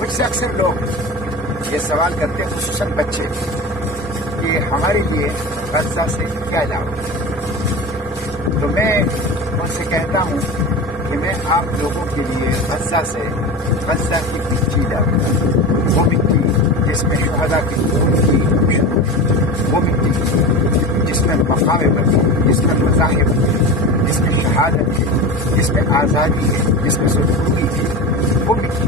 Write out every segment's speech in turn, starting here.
مجھ سے اکثر لوگ یہ سوال کرتے ہیں، خصوصاً بچے، کہ ہمارے لیے غزہ سے کیا لاؤ؟ تو میں ان سے کہتا ہوں کہ میں آپ لوگوں کے لیے غزہ کی مٹی لاؤں گا، وہ مٹی جس میں شہداء کی خون کی خوشبو، وہ مٹی جس میں مقام بچی، جس میں مذاہب ہے، جس میں شہادت ہے، جس میں آزادی ہے، جس میں سرخروئی ہے، وہ مٹی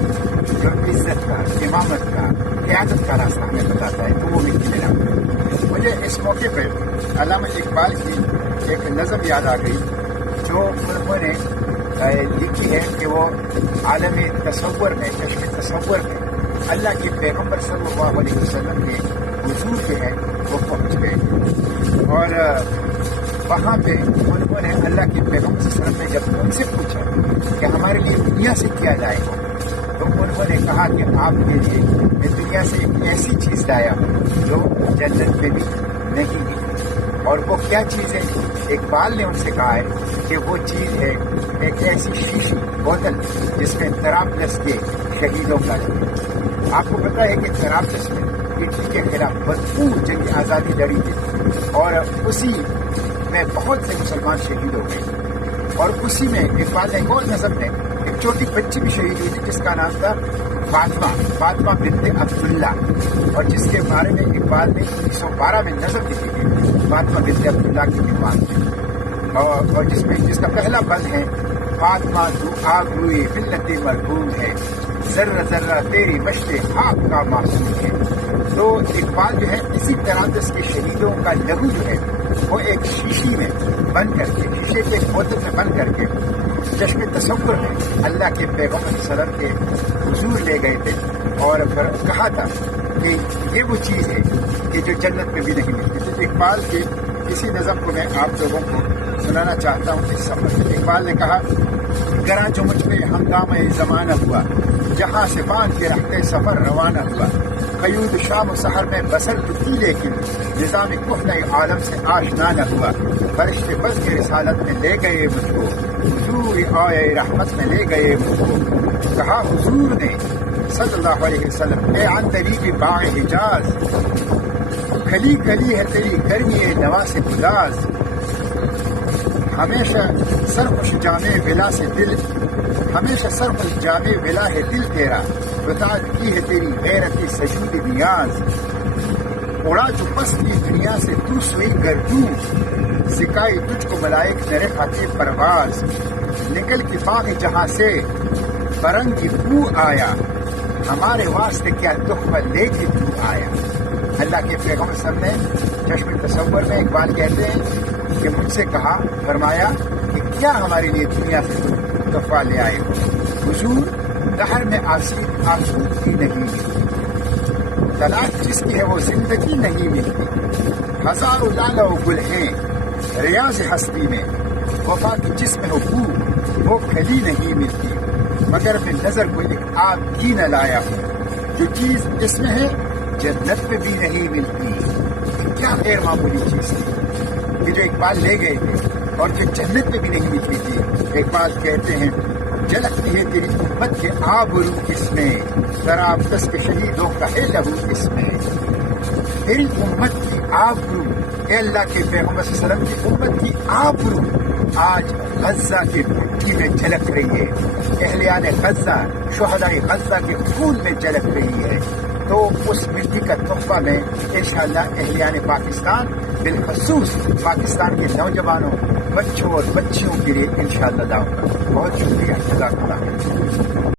جو عزت کا، امامت کا، قیادت کا راستہ ہمیں بتاتا ہے، تو وہ مٹی میں لاؤں گا۔ مجھے اس موقع پر علامہ اقبال کی ایک نظم یاد آ گئی جو انہوں نے لکھی ہے کہ وہ عالم تصور میں، کشف تصور میں اللہ کے پیغمبر صلی اللہ علیہ وسلم کے حضور جو ہے وہ پہنچ گئے، اور وہاں پہ انہوں نے اللہ کے پیغمبر صلی اللہ علیہ وسلم نے جب ان سے پوچھا کہ ہمارے لیے دنیا سے کیا لائے ہو، تو انہوں نے کہا کہ آپ کے لیے میں دنیا سے ایک ایسی چیز لایا ہوں جو جنت میں بھی نہیں ہے۔ اور وہ کیا چیز ہے؟ اقبال نے ان سے کہا ہے کہ وہ چیز ہے ایک ایسی شیشی بوتل جس میں طرابلس کے شہیدوں کا ہے۔ آپ کو پتہ ہے کہ طرابلس میں اٹلی کے خلاف بھرپور جنگ آزادی لڑی تھی، اور اسی میں بہت سے مسلمان شہید ہو گئے، اور اسی میں اقبال نے ایک اور نظم میں ایک چھوٹی بچی بھی شہید ہوئی تھی جس کا نام تھا فاطمہ بنت عبداللہ، اور جس کے بارے میں اقبال نے 1912 میں نظم لکھی تھی، فاطمہ بنت عبداللہ کی دماغ میں، اور جس کا پہلا بند ہے، فاطمہ تو آبروئے ملت مرحوم ہے، ذرہ ذرہ تیری مشت خاک کا معصوم ہے۔ تو اقبال جو ہے اسی طرابلس کے شہیدوں کا لہو جو ہے وہ ایک شیشی میں بند کر کے، شیشے کے ایک بوتل میں بند کر کے چشم تصور میں اللہ کے پیغمبر صلی اللہ علیہ وسلم کے حضور لے گئے تھے، اور کہا تھا کہ یہ وہ چیز ہے کہ جو جنت میں بھی نہیں ملتی۔ تو اقبال کے اسی نظم کو میں آپ لوگوں کو سنانا چاہتا ہوں اس سفر میں۔ اقبال نے کہا، گراں جو مجھ پہ ہنگامہ زمانہ ہوا، جہاں سے باندھ کے رہتے سفر روانہ ہوا، قیود شام و سحر میں بسر کی لیکن نظام کفن عالم سے آشنا نہ ہوا، فرشتے بس کے رسالت میں لے گئے مجھ کو، حضور آئے رحمت میں لے گئے مجھ کو۔ کہا حضور نے صلی اللہ علیہ وسلم، اے عن طریق باغ حجاز، کھلی کھلی ہے تیری گرمی نوا سے گداز، ہمیشہ سرخوش جامع ولا سے دل، ہمیشہ سرخوش جامع ولا ہے دل تیرا، بتا کی ہے تیری غیرت سجود نیاز، اڑا جو پس کی دنیا سے تو سوئی گردوں، سکھائی تجھ کو ملائک نرے خاطے پرواز، نکل کے باغ جہاں سے برنگی بو آیا، ہمارے واسطے کیا تحفہ لے کے تو آیا۔ اللہ کے پیغمبر صلی اللہ علیہ وسلم نے چشم تصور میں اقبال کہتے ہیں کہ مجھ سے کہا، فرمایا کہ کیا ہمارے لیے دنیا سے تم تحفہ لے آئے ہو؟ حضور دہر میں آسودگی نہیں ملتی، تلاش جس کی ہے وہ زندگی نہیں ملتی، ہزاروں لالہ و گل ہیں ریاض ہستی میں، وفا کی جس میں ہو بو وہ کھلی نہیں ملتی، مگر میں نظر کو ایک آگ کی نہ لایا ہوں، جو چیز اس میں ہے جنت میں بھی نہیں ملتی۔ کیا غیر معمولی چیز تھی کہ جو اقبال لے گئے تھے اور جو جنت میں بھی نہیں ملتی تھی۔ اقبال کہتے ہیں، جھلکتی ہے تیری امت کے آبرو اس میں، طرابلس کے شہیدوں کا ہے لہو اس میں، تیری امت کی آبرو، اے اللہ کے پیغمبر صلی اللہ علیہ وسلم کی امت کی آبرو آج غزہ کی مٹی میں جھلک رہی ہے، اہلیان غزہ، شہدائے غزہ کے خون میں جھلک رہی ہے۔ تو اس مٹی کا تحفہ میں انشاءاللہ اہلیان پاکستان، بالخصوص پاکستان کے نوجوانوں، بچوں اور بچیوں کے لیے انشاءاللہ لاؤں گا۔ بہت شکریہ، جزاک اللہ۔